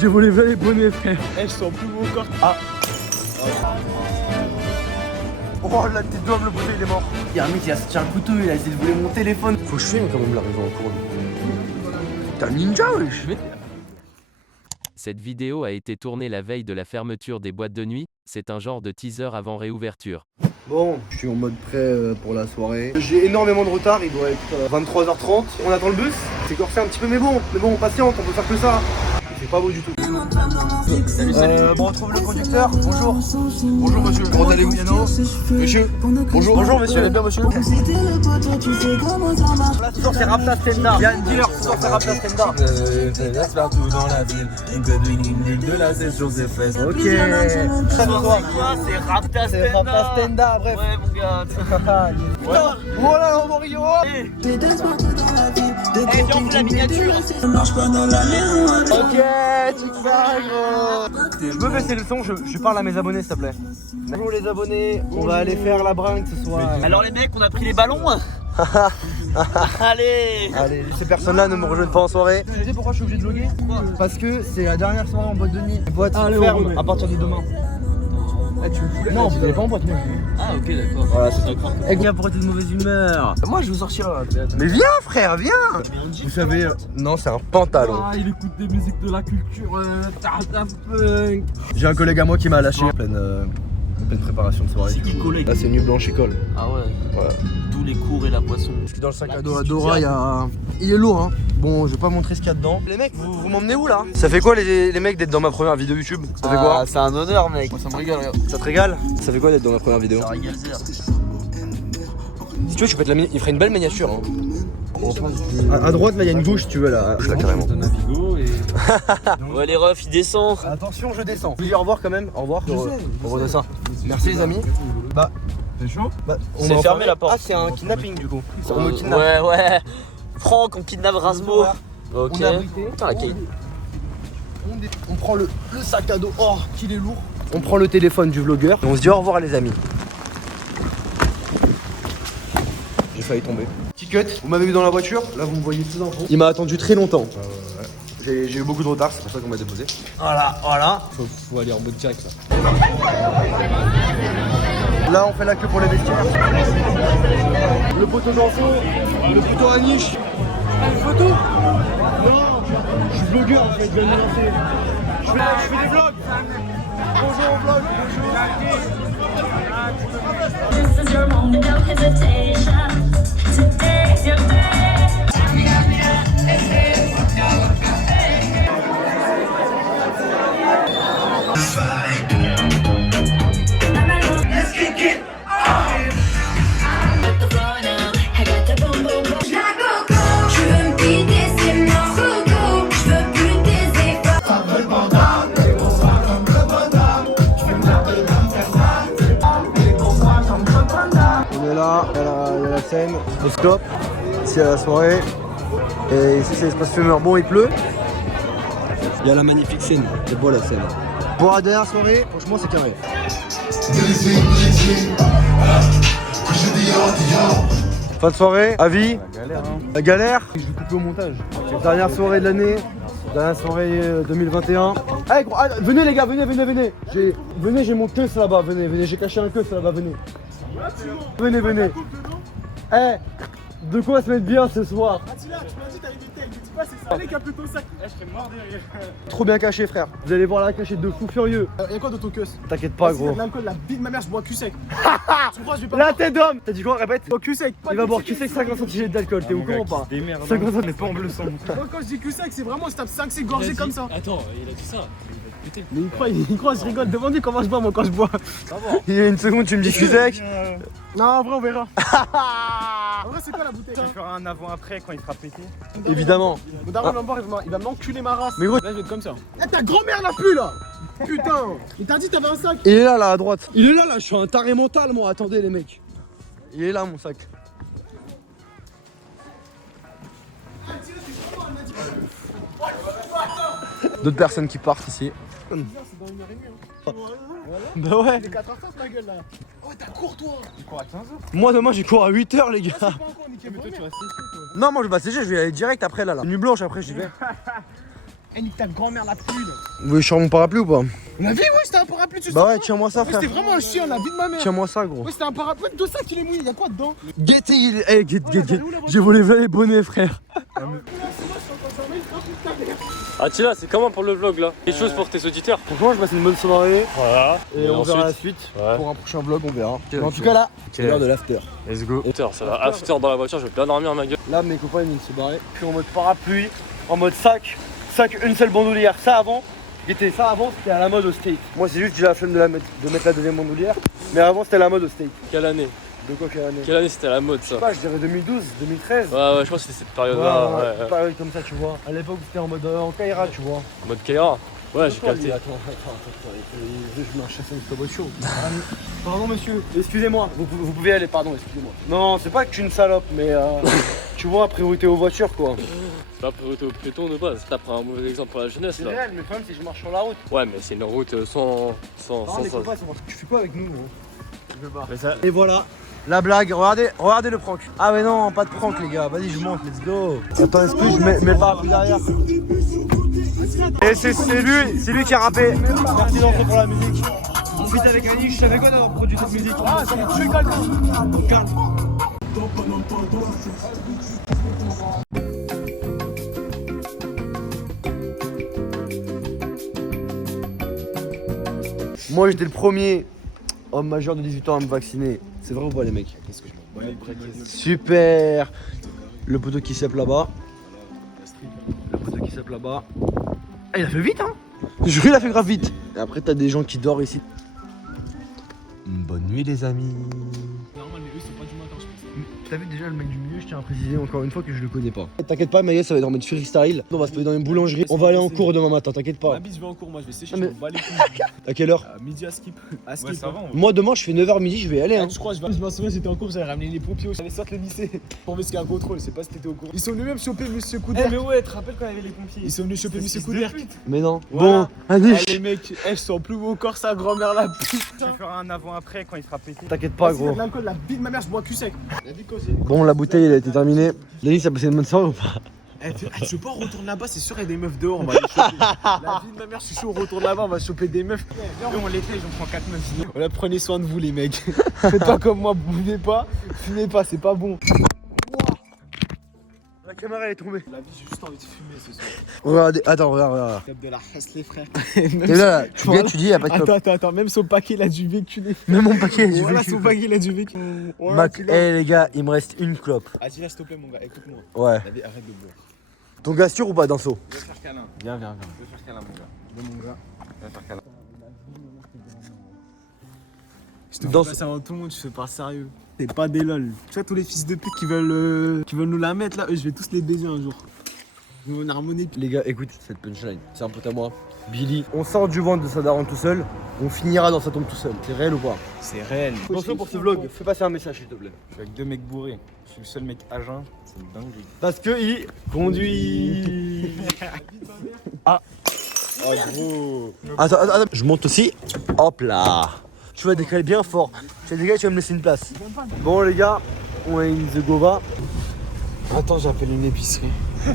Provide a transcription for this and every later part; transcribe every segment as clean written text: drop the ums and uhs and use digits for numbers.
J'ai volé les bonnets, frère. Eh, je sens plus beau corps. Ah. Oh, la tête d'homme, le bouteille, il est mort. Il y a un mec qui a sorti un couteau, il a essayé de voler mon téléphone. Faut que je filme quand même l'arrivée en cours. T'es un ninja, wesh. Cette vidéo a été tournée la veille de la fermeture des boîtes de nuit, c'est un genre de teaser avant réouverture. Bon, je suis en mode prêt pour la soirée. J'ai énormément de retard, il doit être 23h30. On attend le bus, c'est corsé un petit peu, mais bon, on patiente, on peut faire que ça. C'est pas beau du tout. Salut, salut. On retrouve le conducteur, bonjour. Bonjour monsieur. Comment allez-vous, Yano? Monsieur. Bonjour. Bonjour monsieur. Vous allez bien monsieur? Là, ce soir c'est Rapta Stenda. Il y a une dealer, ce soir c'est Rapta Stenda. Laisse partout dans la ville. Une tête de la cesse sur ses fesses. Ok. Ça ce soir. C'est Rapta C'est Rapta Stenda, bref. Ouais, mon gars. Voilà, Mario. Eh, viens, on fait la miniature. Ok, tic-tac, gros. Je peux baisser le son, je parle à mes abonnés, s'il te plaît. Bonjour les abonnés, on va aller faire la bringue ce soir. Alors, les mecs, on a pris les ballons. Allez. Allez, ces personnes-là ne me rejoignent pas en soirée. Tu sais pourquoi je suis obligé de vlogger? Parce que c'est la dernière soirée en boîte de nuit. Les boîtes ferment à partir de demain. Tu me fous. Non, vous n'allez pas en boîte, moi. Ah, ok, d'accord. Voilà, c'est tout. Eh gars, pourquoi t'es de mauvaise humeur? Moi, je veux sortir là. Mais viens, frère, viens. Vous savez, non, c'est un pantalon. Ah, il écoute des musiques de la culture. Daft Punk. J'ai un collègue à moi qui m'a lâché en pleine préparation de soirée. C'est qui, collègue? Là, c'est Nuit Blanche École. Ah ouais. Voilà. D'où les cours et la boisson. Dans le sac à dos à Dora, il est lourd, hein. Bon, je vais pas montrer ce qu'il y a dedans. Les mecs, vous m'emmenez où là? Ça fait quoi les mecs d'être dans ma première vidéo YouTube? Ça fait quoi? C'est un honneur, mec. Moi, ça me régale, regarde. Ça te régale? Ça fait quoi d'être dans ma première vidéo? Ça régale, zère. Si tu veux, tu peux te il ferait une belle miniature. Hein. À droite, là, il y a une gauche, si tu veux, là. Là, carrément. Ouais, les refs, ils descendent. Attention, je descends. Je vous dis au revoir quand même. Au revoir. On revoit ça. Merci, les amis. Bah, C'est chaud? bah, C'est est fermé, la porte. Ah, c'est un kidnapping du coup. On me kidnappe. Ouais, ouais. Franck, on kidnappe Rasmo. Ok. On est abrité. Putain, la Kate. On prend le sac à dos. Oh, qu'il est lourd. On prend le téléphone du vlogueur et on se dit au revoir les amis. J'ai failli tomber. Petit cut, vous m'avez vu dans la voiture, là vous me voyez tout en fond. Il m'a attendu très longtemps. J'ai eu beaucoup de retard, c'est pour ça qu'on m'a déposé. Voilà. Faut aller en mode direct là. Là on fait la queue pour les vestiaires. Le poteau d'info, le poteau à niche. Une photo? Non, je suis vlogueur en fait, je viens de me lancer. Je fais des vlogs. Bonjour vlog, This is your moment, no hesitation. Today's your day. Let's kick it. I got the boom boom boom. Je veux me vider, c'est mon coco. Je veux plus tes efforts. On est là, il y a la scène, le stop, ici à la soirée, et ici c'est l'espace fumeur. Bon, il pleut. Il y a la magnifique scène, c'est beau la scène. Pour la dernière soirée, franchement c'est carré. Fin de soirée, avis. La galère. Je vais couper au montage. Dernière soirée de l'année, dernière soirée 2021. Allez, gros, venez les gars, venez. Venez, j'ai mon queue là-bas, venez, j'ai caché un queue là-bas, venez. Venez. Eh, de quoi se mettre bien ce soir? Attila, tu m'as dit t'avais des tails, dis pas c'est ça. Allez, capte ton sac. Je serais mort derrière. Trop bien caché frère. Vous allez voir la cachette de fou furieux. Y'a quoi dans ton queue? T'inquiète pas gros. L'alcool, la vie de ma mère, je bois cul sec. Tu crois que je vais pas La boire tête d'homme. T'as dit quoi? Répète. boire cul sec? Il va boire cul sec 50 centilitres d'alcool, t'es au courant ou pas? 50 centilitres, mais pas en bleu sang. Moi, quand je dis cul sec, c'est vraiment, je tape 5-6 gorgées comme ça. Attends, il a dit ça. Mais il croit, je rigole. Demande-lui comment je bois, moi, quand je bois. Il y a une seconde, tu me dis cul sec. Non, en vrai, on verra. En vrai, c'est quoi la bouteille? Je ferai un avant-après quand il sera pété. Évidemment. Mon daron, il va me voir, il va m'enculer ma race. Mais gros, Là, je vais être comme ça. Eh, ta grand-mère l'a plus là. Putain. Il t'a dit t'avais un sac. il est là à droite. Il est là, je suis un taré mental moi, attendez les mecs. Il est là mon sac. D'autres personnes qui partent ici. C'est dans 1h30. Bah ouais. Il est 4h30 ma gueule là. Oh, t'as cours toi. Il court à 15h. Moi demain j'ai cours à 8h les gars. Pas encore niqué, mais toi tu vas. Non moi je vais sécher, je vais aller direct après là. Nuit blanche après j'y vais. Elle nique ta grand-mère la pule. Vous voulez sur mon parapluie ou pas? On a vu, ouais, c'était un parapluie, tu sais. Bah ouais, tiens-moi ça, Ouais, frère. c'était vraiment un chien, la vie de ma mère. Tiens-moi ça, gros. Ouais, c'était un parapluie de ça qu'il est mouillé. Y'a quoi dedans? Guettez, j'ai volé les bonnets, frère. Attila, c'est comment pour le vlog là? Quelque chose pour tes auditeurs? Franchement, je passe une bonne soirée. Voilà. Et on verra la suite. Ouais. Pour un prochain vlog, on verra. Mais en tout cas, là, c'est l'heure de l'after. Let's go. Ça va after dans la voiture, je vais bien dormir ma gueule. Là, mes copains, ils viennent se barrer. Je suis en mode parapluie, en mode sac. Sac, une seule bandoulière. Ça avant, c'était à la mode au State. Moi, c'est juste que j'ai la flemme de mettre la deuxième bandoulière. Mais avant, c'était à la mode au State. Quelle année? De quoi, quelle année? Quelle année c'était à la mode ça? Je sais pas, je dirais 2012, 2013. Ouais, je pense que c'était cette période-là. Ouais. Pareil comme ça, tu vois. À l'époque, c'était en mode en Kaira, tu vois. Mode Kaira. Ouais, j'ai capté. Attends, je marche à une voiture. Pardon, monsieur, excusez-moi, vous pouvez aller, pardon, excusez-moi. Non, c'est pas que tu es une salope, mais tu vois, priorité aux voitures, quoi. C'est pas priorité aux piétons de base. T'as pris un mauvais exemple pour la jeunesse C'est là. réel, mais le problème, c'est que je marche sur la route. Ouais, mais c'est une route sans Les ça. copains, tu fais quoi avec nous, gros? Je me barre. Et voilà. La blague, regardez le prank. Ah mais non, pas de prank les gars, vas-y je monte, let's go. Attends, est-ce que je mets le parapluie derrière? Et c'est lui qui a rappé. Merci d'entrer pour la musique. On fit avec Annie, je savais quoi d'avoir produit cette musique. Ah, je suis calme. Moi j'étais le premier homme majeur de 18 ans à me vacciner. C'est vrai ou pas les mecs? Qu'est-ce que je m'en bats? Super. Le poteau qui s'appelle là-bas. Ah, il a fait vite hein. Je jure il a fait grave vite. Et après t'as des gens qui dorment ici. Bonne nuit les amis. Normal, mais eux, c'est pas du matin, je pense. T'as vu déjà le mec du milieu, je tiens à préciser encore une fois que je le connais pas. T'inquiète pas, Maïs, ça va être en mode freestyle. On va se poser dans une boulangerie. On va aller en cours demain matin, t'inquiète pas. Ma bise, je vais en cours, moi je vais sécher, Ah, je mais- m'en bats les couilles. À quelle heure? Midi à skip. À skip. Ouais, ça va, Moi demain je fais 9h midi, je vais y aller hein. Je crois, je m'en souviens, j'étais en cours, j'avais ramené les pompiers, j'allais sortir le lycée pour voir s'il y a un contrôle, je sais pas si t'étais au cours. Ils sont venus même choper monsieur Couder. mais ouais, tu te rappelles quand il y avait les pompiers? Ils sont venus choper monsieur Couder. Mais non. Voilà. Bon, allez. Les mecs, elles sont plus beau corps, sa grand-mère la pute. Je ferai un avant-après quand il sera pété. T'inquiète pas S'il y a gros. de l'alcool, la vie de ma mère, je bois cul sec. La vie causée. Bon la bouteille elle a été terminée. Denis, ça a passé une bonne soirée ou pas? Je veux pas, on retourne là-bas, c'est sûr, il y a des meufs dehors, on va les choper. La vie de ma mère, je suis chaud, on retourne là-bas, on va choper des meufs. Nous on l'était, j'en prends 4 meufs. Voilà, prenez soin de vous, les mecs. Faites pas comme moi, buvez pas, fumez pas, c'est pas bon. La caméra elle est tombée. La vie, j'ai juste envie de fumer ce soir. Regardez, attends, regarde. Cap de la race, les frères. Et là, tu viens, tu dis, y'a pas de top. Attends, même son paquet, il a du vécu. Même mon paquet, j'ai Voilà, vécu. son paquet, il a du vécu. Mac, les gars, il me reste une clope. Attila, s'il te plaît, mon gars, écoute-moi. Ouais. David, arrête de boire. Ton gars sûr ou pas, Danso? Je vais faire câlin. Viens. Je vais faire câlin mon gars. Je vais faire câlin. Je te Dans fais passer avant tout le monde, je fais pas sérieux. C'est pas des lol. Tu vois, tous les fils de pute qui veulent nous la mettre là, eux, je vais tous les baiser un jour. Ils vont harmonique. Les gars, écoute cette punchline. C'est un pote à moi. Billy, on sort du ventre de sa daronne tout seul, on finira dans sa tombe tout seul. C'est réel ou pas? C'est réel. Danso pour ce vlog, fais passer un message s'il te plaît. Je suis avec 2 mecs bourrés. Je suis le seul mec à jeun. C'est une dinguerie. Parce que il conduit. Ah. Oh gros. Attends, je monte aussi. Hop là. Tu vas décaler bien fort. Tu vas décaler, tu vas me laisser une place. Bon les gars, on est in the Gova. Attends, j'appelle une épicerie. Ouais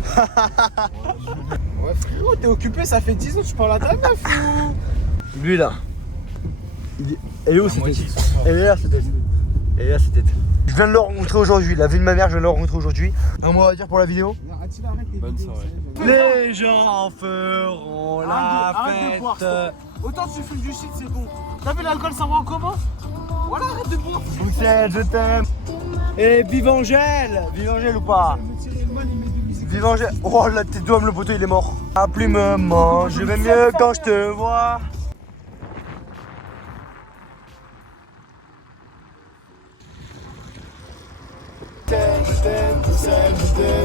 frérot, t'es occupé, ça fait 10 ans que tu parles à ta meuf ou... Lui là. Elle est où cette tête? Elle est là cette tête. Elle est là cette tête. Je viens de le rencontrer aujourd'hui. La vie de ma mère, je viens de le rencontrer aujourd'hui. Un mot à dire pour la vidéo? Bonne soirée. Les gens feront Arrête de boire, ça. Autant tu fumes du shit, c'est bon. T'as vu l'alcool, ça va en commun? Voilà, arrête de boire. Bruxelles, je t'aime. Et vive Angèle. Vive Angèle ou pas? Vive Angèle. Oh la tête d'homme, le poteau il est mort. Ah plus maman, je vais mieux quand je te vois.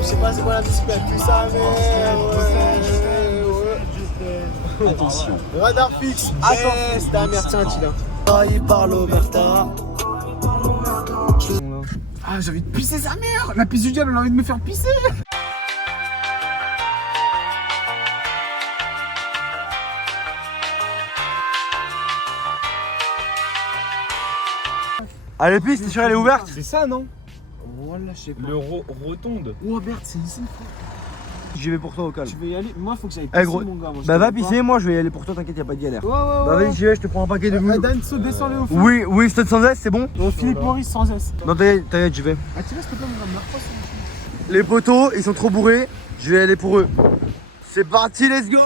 Je sais pas c'est quoi la musique la plus sa mère. Attention. Radar fixe. Attends, ta mère, tiens, Attila. Trahi par l'Omerta. Ah, j'ai envie de pisser sa mère. La pisse du diable, elle a envie de me faire pisser. Allez piste, t'es sûr elle est ouverte? C'est ça, non? Voilà, je sais pas. Le rotonde. Oh merde, c'est ici. J'y vais pour toi au calme. Tu veux y aller? Moi, faut que j'aille Eh pisser, gros, mon gars. Moi, je bah te va dis pas. pisser, moi je vais y aller pour toi, t'inquiète, y'a pas de galère. Ouais, Bah ouais, ouais. vas-y, j'y vais, je te prends un paquet de Ah, boules. Dan, saute, descends-le au fond. Oui, oui, stade sans S, c'est bon? Philippe Maurice sans S. Non, t'inquiète, j'y vais. Ah, tu laisses peut-être me la repasse. Les poteaux, ils sont trop bourrés, je vais aller pour eux. C'est parti, let's go!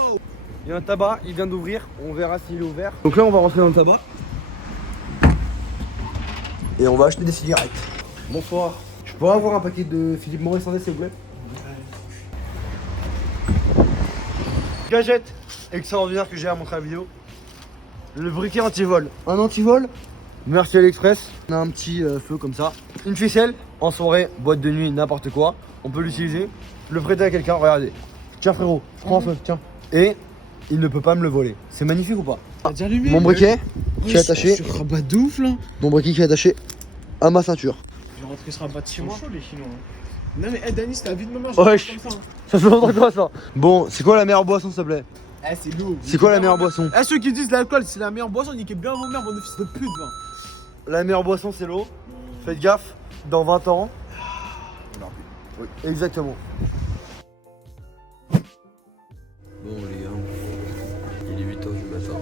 Il y a un tabac, il vient d'ouvrir, on verra s'il est ouvert. Donc là, on va rentrer dans le tabac. Et on va acheter des cigarettes. Bonsoir. Je pourrais avoir un paquet de Philippe Maurice sans S, s'il vous plaît? Gadget extraordinaire que j'ai à montrer à la vidéo. Le briquet anti-vol. Un anti-vol. Merci AliExpress. On a un petit feu comme ça. Une ficelle en soirée, boîte de nuit, n'importe quoi. On peut l'utiliser. Le prêter à quelqu'un, regardez. Tiens frérot, prends ça, tiens. Et il ne peut pas me le voler. C'est magnifique ou pas? T'as déjà allumé? Mon briquet qui est attaché. Je rabat de ouf là. Mon briquet qui est attaché à ma ceinture. Je vais rentrer ce rabat de chez moi. Les Chinois. Non mais Danis, t'as vu de ma Wesh. comme ça. Ça se montre quoi ça? Bon, c'est quoi la meilleure boisson s'il te plaît? Eh, c'est lourd. C'est quoi la meilleure boisson? Eh, ceux qui disent l'alcool c'est la meilleure boisson, niquez bien vos mères, vos fils de pute. La meilleure boisson c'est l'eau. Faites gaffe, dans 20 ans. Oui, exactement. Bon les gars, il est 8h du matin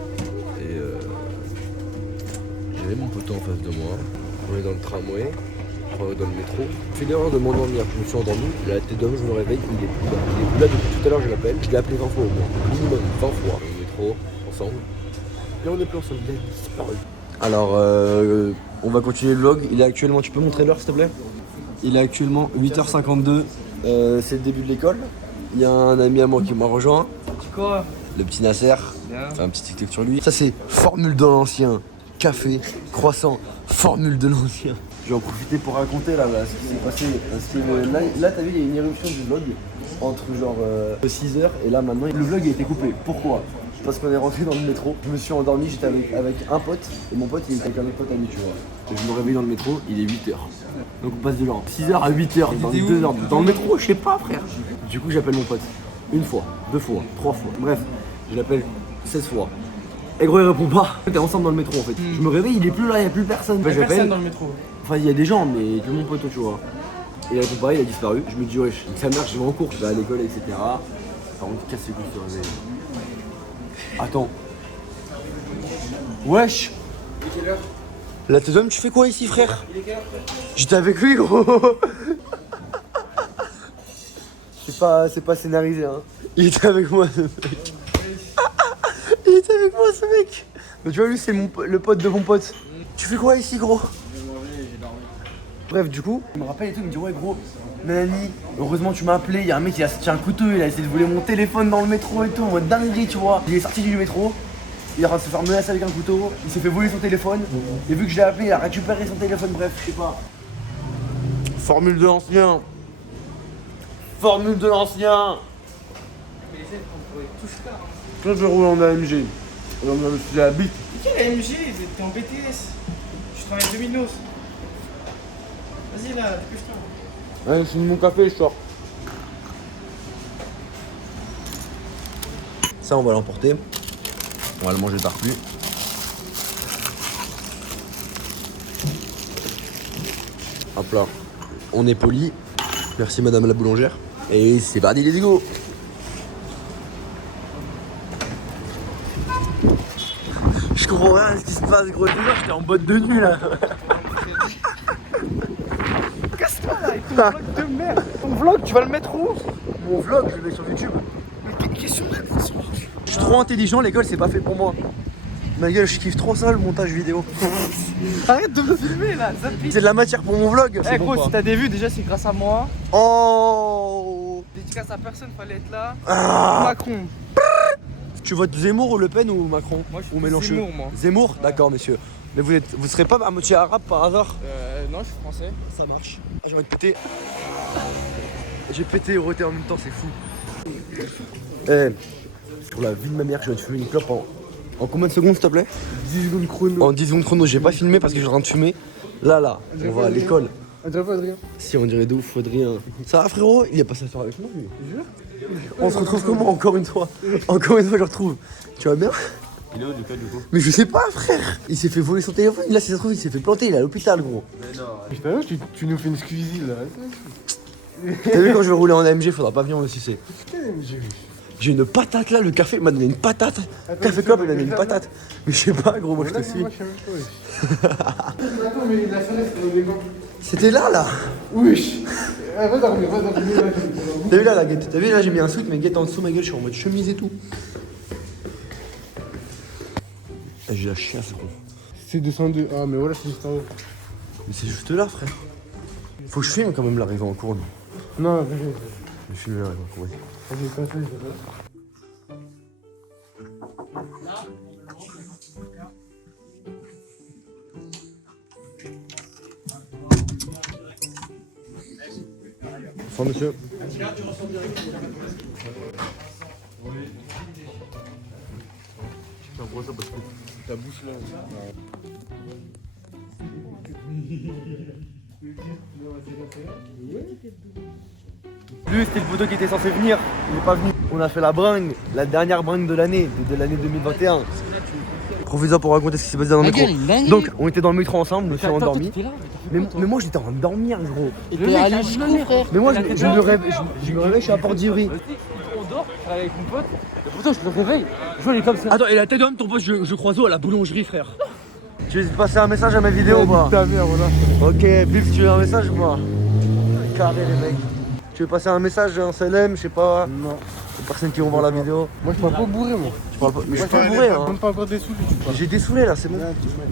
et j'avais mon poteau en face de moi. On est dans le tramway, on est dans le métro. J'ai fait l'erreur de m'endormir, je me suis endormi, la tête d'homme, je me réveille, il est plus là. Il est plus là depuis tout à l'heure, je l'appelle, je l'ai appelé 20 fois au moins, minimum 20 fois. Au métro, ensemble. Et on est plus ensemble, il a disparu. Alors on va continuer le vlog, il est actuellement, tu peux montrer l'heure s'il te plaît? Il est actuellement 8h52, c'est le début de l'école. Il y a un ami à moi qui m'a rejoint. Quoi? Le petit Nasser, fait un petit TikTok sur lui. Ça c'est formule de l'ancien, café, croissant, formule de l'ancien. Je vais en profiter pour raconter là, ce qui s'est passé. Parce que là t'as vu, il y a une éruption du vlog entre genre 6h et là maintenant le vlog a été coupé. Pourquoi? Parce qu'on est rentré dans le métro, je me suis endormi, j'étais avec un pote et mon pote il était avec un autre pote à lui, tu vois. Et je me réveille dans le métro, il est 8h. Donc on passe de genre 6h à 8h, dans 2 heures. Dans le métro, je sais pas frère. Du coup j'appelle mon pote. Une fois, 2 fois, 3 fois. Bref, je l'appelle 16 fois. Et gros il répond pas. On était ensemble dans le métro en fait. Je me réveille, il est plus là, il y a plus personne. Il y a J'appelle. personne dans le métro. Enfin il y a des gens mais que mon pote tu vois. Et il répond pas, il a disparu. Je me dis wesh, sa mère je vais en cours, je vais à l'école etc. Par contre casse les couilles sur le réveil. Attends. Wesh. Quelle heure? Là tes hommes tu fais quoi ici frère? J'étais avec lui gros. C'est pas scénarisé hein. Il était avec moi ce mec. Il était avec moi ce mec. Mais tu vois lui c'est le pote de mon pote. Tu fais quoi ici gros? Bref du coup, il me rappelle et tout, il me dit ouais gros, Nani, heureusement tu m'as appelé, il y a un mec qui a sorti un couteau, il a essayé de voler mon téléphone dans le métro et tout, en mode dinguerie tu vois. Il est sorti du métro, il est en train de se faire menacer avec un couteau, il s'est fait voler son téléphone, et vu que je l'ai appelé, il a récupéré son téléphone, bref, je sais pas. Formule de l'ancien. Formule de l'ancien. Quand je roule en AMG, on a le la bite. Quel AMG? T'es en BTS. Je travaille à 2000 os. Vas-y là, dépêche-toi. Ouais, c'est mon café, je sors. Ça, on va l'emporter. On va le manger par plus. Hop là. On est poli. Merci madame la boulangère. Et c'est parti, les go. Je comprends rien à ce qui se passe, gros. Déjà, j'étais en boîte de nuit là. Casse-toi là avec ton vlog de merde. Ton vlog, tu vas le mettre où? Mon vlog, je le mets sur YouTube. Mais question de réponse. Je suis trop intelligent, l'école c'est pas fait pour moi. Ma gueule, je kiffe trop ça le montage vidéo. Arrête de me filmer là, Zapi. C'est de la matière pour mon vlog. Eh c'est bon, gros, quoi. si t'as des vues, déjà c'est grâce à moi. Oh. Dédicace à personne, fallait être là. Ah. Macron. Tu votes Zemmour ou Le Pen ou Macron? Moi je suis Ou Mélenchon? Zemmour, moi. Zemmour. D'accord messieurs. Mais vous serez pas à moitié arabe par hasard? Non, je suis français. Ça marche. Ah, j'ai envie de péter. J'ai pété et roté en même temps, c'est fou. Pour la vie de ma mère, je viens de fumer une clope en combien de secondes s'il te plaît? 10 secondes chrono. En 10 secondes chrono, j'ai pas filmé parce que je suis en train de fumer. Là, on va à l'école. On dirait pas Adrien. Si on dirait de ouf, Adrien. Ça va frérot? Il est passé à soir avec moi lui. On se retrouve comment encore une fois? Encore une fois je retrouve. Tu vas bien? Il est où Lucas du coup? Mais je sais pas frère. Il s'est fait voler son téléphone. Là si ça se trouve il s'est fait planter, il est à l'hôpital gros. Putain, tu nous fais une squeezie là. T'as vu quand je vais rouler en AMG, faudra pas venir me sucer. J'ai une patate là, le café m'a donné une patate. Café Club il m'a donné une patate. Mais je sais pas gros, moi je te suis. C'était là. Oui. Va dormir. T'as vu là la guette? T'as vu là j'ai mis un sweat mais guette en dessous ma gueule, je suis en mode chemise et tout. J'ai la chiasse gros. C'est 202. Ah, mais voilà, c'est juste en haut. Mais c'est juste là frère. Faut que je filme quand même l'arrivée en cours. Non, vas-y. Je filme l'arrivée en cours. Vas-y, passe-le. Bonsoir monsieur. Ta bouche là. Lui c'était le poteau qui était censé venir, il est pas venu. On a fait la bringue, la dernière bringue de l'année 2021. Profites-en pour raconter ce qui s'est passé dans le métro. Donc on était dans le métro ensemble, je me suis endormi. Mais moi j'étais en train de dormir gros. T'es allé jusqu'où, frère? Mais moi je me réveille, je suis à Port d'Ivry. On dort, je travaille avec mon pote. Et pourtant, je le réveille. Je vois, il est comme ça. Attends, et la tête d'homme, ton pote, je croise à la boulangerie, frère. Tu veux passer un message à ma vidéo ou pas? Ta mère, voilà. Ok, Biff, tu veux un message ou pas? Carré, les mecs. Tu veux passer un message, un CLM, je sais pas? Non. Les personnes qui vont voir la vidéo. Moi, je parle pas bourré, moi. Je parle pas, mais je suis pas bourré, hein. Même pas encore dessoulé, tu parles. J'ai dessoulé là, c'est bon.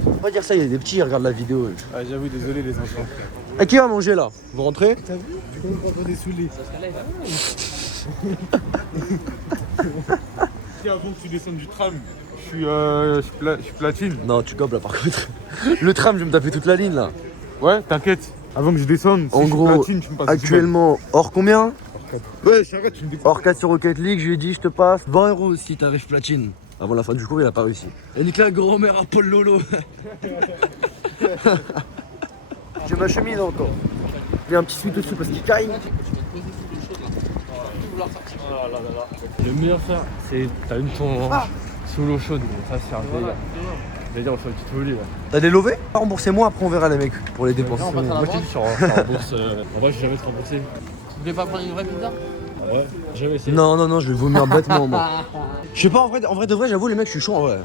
Faut pas dire ça, il y a des petits, ils regardent la vidéo. Ah, j'avoue, désolé, les enfants. Et qui va manger là? Vous rentrez? T'as vu? Tu peux pas encore dessoulé. Avant que tu descendes du tram, je suis platine. Non, tu gobes là par contre. Le tram, je vais me taper toute la ligne là. Ouais, t'inquiète. Avant que je descende, si En je suis gros, platine, tu me passes actuellement, hors combien? Ouais, j'arrête, tu me déconnes. Hors 4 sur Rocket League, je lui ai dit, je te passe 20 € si t'arrives platine. Avant la fin du cours, il a pas réussi. Et nique la grand-mère à Paul Lolo. J'ai ma chemise encore. J'ai un petit suite dessus parce qu'il caille. Le meilleur faire, c'est t'as une ton sous l'eau chaude. Ça, c'est un délire. D'ailleurs, on fait une petite folie là. T'as des lovés? Remboursez-moi, après on verra les mecs pour les dépenses. Moi, je t'ai dit, sur rembourse. En vrai, j'ai jamais été remboursé. Vous voulez pas prendre une vraie pizza? Ouais, jamais essayé. Non, je vais vomir bêtement moi. Je sais pas, en vrai de vrai, j'avoue les mecs, je suis chaud en vrai.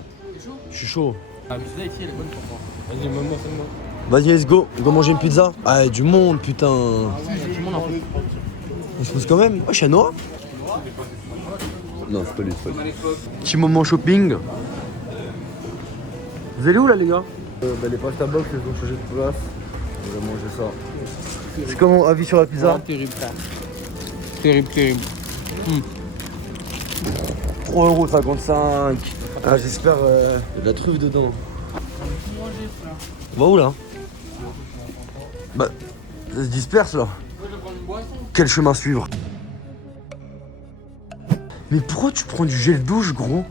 Je suis chaud. La pizza ici, elle est bonne pour moi. Vas-y, maman, c'est moi. Vas-y, let's go. On va manger une pizza. Ah, du monde, putain. On se pose quand même. Oh, chez Noah? Non, c'est pas lui, c'est pas lui. Petit moment shopping. Vous allez où là, les gars? Les pasta box, elles ont changé de place. On va manger ça. C'est comment, avis sur la pizza? Terrible, frère. Terrible. 3,55 €. Ah, j'espère. Il y a de la truffe dedans. On va où là? Bah, ça se disperse là. Quel chemin suivre? Mais pourquoi tu prends du gel douche, gros?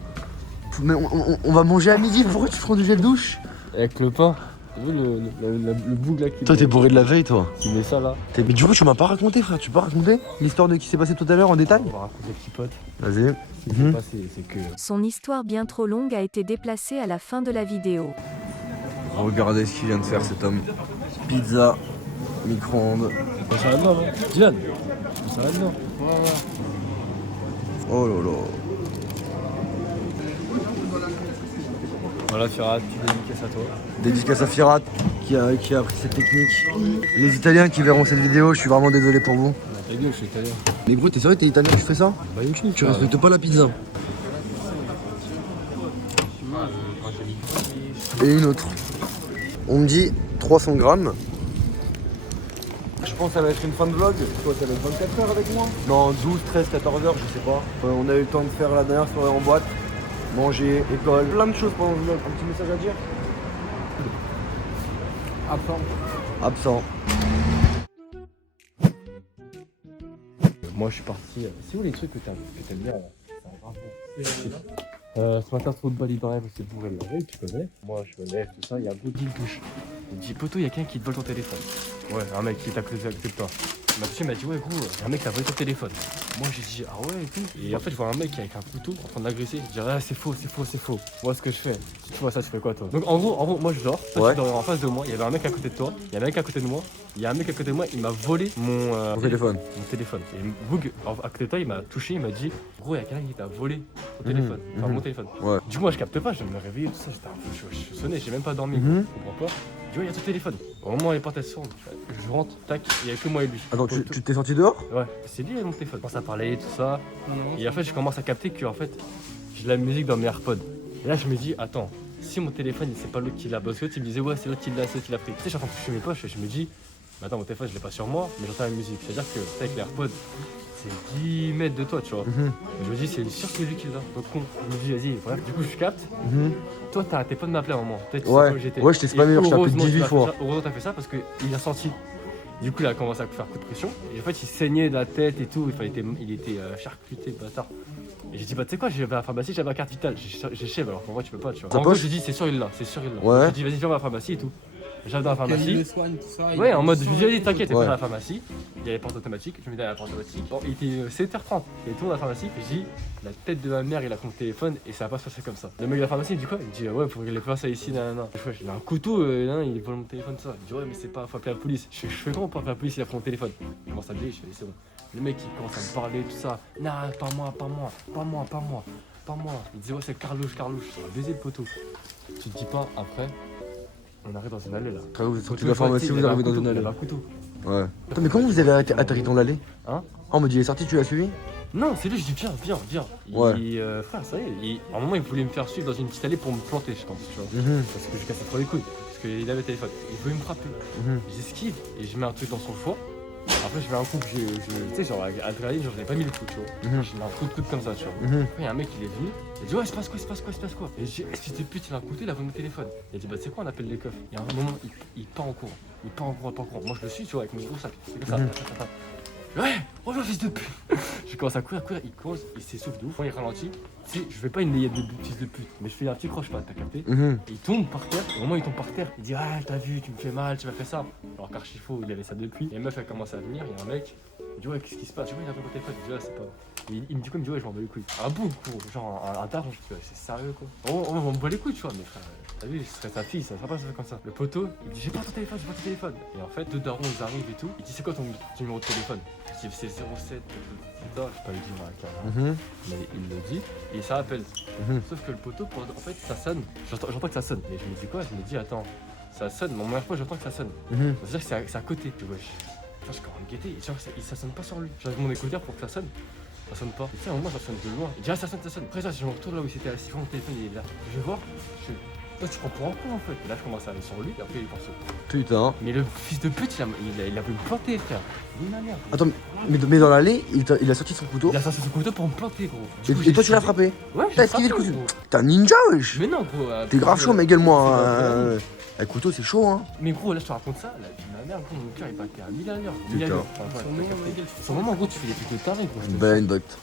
Mais on va manger à midi, pourquoi tu prends du gel douche? Avec le pain. T'as vu le boug là qui. Toi, t'es bourré de la veille, toi. Tu mets ça là. Mais du coup, tu m'as pas raconté, frère. Tu peux raconter l'histoire de qui s'est passé tout à l'heure en détail? On va raconter petit pote. Vas-y. Ce qui s'est passé, c'est que. Son histoire bien trop longue a été déplacée à la fin de la vidéo. Regardez ce qu'il vient de faire, cet homme. Pizza, micro-ondes. Ça va dedans, hein. Dylan. Ça va dedans. Oh là là. Voilà, Firat, dédicace à toi. Dédicace à Firat qui a appris cette technique. Les Italiens qui verront cette vidéo, je suis vraiment désolé pour vous. Ta gueule, je suis italien. Mais gros, t'es sérieux, t'es italien, tu fais ça? Bah, une chine, Tu respectes pas la pizza. Et une autre. On me dit 300 grammes. Je pense que ça va être une fin de vlog. Toi, ça va être 24 heures avec moi? Non, 12, 13, 14 heures, je sais pas. On a eu le temps de faire la dernière soirée en boîte. Manger, école, plein de choses pendant le vlog. Un petit message à dire? Absent. Moi, je suis parti. C'est où les trucs que t'aimes bien là? Ce matin, trop de balles bref, c'est bourré de la veille, tu connais. Moi, je me lève, tout ça, il y a un beau deal bouche. Il me dit, poto, il y a quelqu'un qui te vole ton téléphone. Ouais, un mec qui t'accepte pas. Il m'a touché, il m'a dit ouais gros, y'a un mec qui a volé ton téléphone. Moi j'ai dit ah ouais et tout. Et en fait je vois un mec avec un couteau en train d'agresser. Je dis ah c'est faux, c'est faux, c'est faux. Moi ce que je fais, si tu vois ça, tu fais quoi toi? Donc en gros, moi je dors, toi tu dors en face de moi, il y avait un mec à côté de toi, il y a un mec à côté de moi, il y a un mec à côté de moi, il m'a volé mon téléphone. Mon téléphone. Et Boog, à côté de toi, il m'a touché, il m'a dit gros, il y a quelqu'un qui t'a volé ton téléphone. Enfin mon téléphone. Ouais. Du coup moi je capte pas, je me réveille, tout ça, je sonnais, j'ai même pas dormi, je comprends pas. Je dis ouais, il y a ton téléphone. Au moment où les portes elles s'ouvrent, je rentre, tac, il y a que moi et lui. Attends, tu t'es sorti dehors? Ouais, c'est lui mon téléphone. Je commence à parler, tout ça. Et en fait, je commence à capter que en fait, j'ai la musique dans mes AirPods. Et là, je me dis, attends, si mon téléphone, c'est pas l'autre qui l'a, parce que l'autre, il me disait, ouais, c'est l'autre qui l'a, c'est l'autre qui l'a pris. Tu sais, je suis en train de toucher mes poches et je me dis, mais attends, mon téléphone, je l'ai pas sur moi, mais j'entends la musique. C'est-à-dire que, avec les AirPods, c'est 10 mètres de toi, tu vois. Et je me dis, c'est sûr que c'est lui qui l'a. Donc, con, je me dis, vas-y, bref, du coup, je capte. Toi, t'arrêtais pas de m'appeler à un moment. Peut-être ouais, je t'ai spammé, je t'ai appelé 18 fois. Heureusement, t'as fait ça parce qu'il a senti. Du coup, il a commencé à faire coup de pression. Et en fait, il saignait de la tête et tout. Enfin, il était charcuté, bâtard. Et j'ai dit, bah, tu sais quoi, j'avais à la pharmacie, j'avais ma carte vitale. J'ai chèvre, alors qu'en vrai, tu peux pas, tu vois. En gros, j'ai dit, c'est sûr, il l'a, c'est sûr, il l'a. Ouais. J'ai dit, vas-y, viens à la pharmacie et tout. J'arrive dans la pharmacie. Il le soigne, tout ça. Ouais, en mode, je lui ai dit, t'inquiète, t'es Ouais. pas dans la pharmacie. Il y a les portes automatiques, je me dis à la porte automatique. Bon, il était 7h30, il est tout dans la pharmacie. Et je dis, la tête de ma mère, il a son téléphone et ça va pas se passer comme ça. Le mec de la pharmacie, il dit quoi? Il dit, ouais, faut régler pas ça ici, nanana. Il a un couteau, il vole mon téléphone, ça. Il dit, ouais, mais c'est pas, faut appeler la police. Je fais comment pour appeler la police, il a pris mon téléphone. Je commence à le dire, je fais, c'est bon. Le mec, il commence à me parler, tout ça. Non, pas moi, pas moi, pas moi, pas moi, pas moi. Il disait, ouais, c'est Carlouche, ça va baiser le poteau. Tu te dis pas, après. On arrive dans une allée là. Quand vous êtes sorti de la pharmacie, vous arrivez dans une allée. Il avait un couteau. Ouais. Attends, mais comment vous avez atterri dans l'allée? Hein? On me dit, il est sorti, tu l'as suivi? Non, c'est lui, je dis viens. Ouais. Frère, ça y est, à un moment il voulait me faire suivre dans une petite allée pour me planter, je pense, tu vois. Parce que je cassais trop les couilles, parce qu'il avait le téléphone. Il voulait me frapper. J'esquive et je mets un truc dans son foie. Après, je mets un coup que tu sais, genre, adrénaline, genre, j'avais pas mis le coup, tu vois. Je mets un coup de coude comme ça, tu vois. Après, il y a un mec, il est venu, il a dit, ouais, il se passe quoi? Et j'ai dit, est-ce que pute, il a un couteau, il a volé mon téléphone. Il a dit, bah, c'est quoi, on appelle les keufs. Il y a un moment, il part en courant. Moi, je le suis, tu vois, avec mon gros sac. C'est comme ça. Ouais, reviens, fils de pute. Je commence à courir, il s'essouffle de ouf, il ralentit. Tu sais, je fais pas une layette de fils de pute, mais je fais un petit croche-pas, t'as capté? Et il tombe par terre, au moment où il tombe par terre, il dit, ah, t'as vu, tu me fais mal, tu m'as fait ça. Alors qu'archi faux, il avait ça depuis. Et la meuf, elle commence à venir, il y a un mec, il dit, ouais, qu'est-ce qui se passe? Je dis, ouais, il a pris mon téléphone. Je dis, ouais, c'est pas. Il me dit quoi? Il me dit, ouais, je m'en bats les couilles. Un bout, genre un targe, tu vois, c'est sérieux quoi. On m'en bat les couilles, tu vois, mais frère, t'as vu, ce serait ta fille, ça serait pas comme ça. Le poteau, il dit, j'ai pas ton téléphone. Et en fait, deux darons, ils arrivent et tout. Il dit, c'est quoi ton numéro de téléphone? Je dis, c'est 07, je peux pas lui dire à carrément. Mais il le dit, et ça appelle. Sauf que le poteau, en fait, ça sonne. J'entends que ça sonne. Et je me dis quoi? Je me dis, attends, ça sonne, mon première fois, j'entends que ça sonne. C'est-à-dire que c'est à côté, tu vois. Je commence à me guetter, et genre, ça sonne pas sur lui. J'arrive mon écouteur pour que ça sonne. Ça sonne pas. Et tu sais, au moins ça sonne de loin. Il dit, ah, ça sonne. Après ça, je me retourne là où il s'était assis. Mon téléphone, il est là. Je vais voir. Toi, tu prends pour un con en fait. Et là, je commence à aller sur lui, et après, il pense. Putain. Mais le fils de pute, il a voulu me planter, frère. Ni ma mère. Attends, mais dans l'allée, il a sorti son couteau. Il a sorti son couteau pour me planter, gros. Et toi, tu l'as frappé? Ouais, T'as esquivé le couteau. T'es un ninja, wesh. Mais non, gros. T'es grave chaud, mais gueule-moi. Un couteau, c'est chaud, hein. Mais gros, là, je te raconte ça. Là, ma mère, gros, mon cœur, il battait à 1000 à l'heure. Putain. Sur le moment, gros, tu fais des trucs de taré, gros. Ben, docte.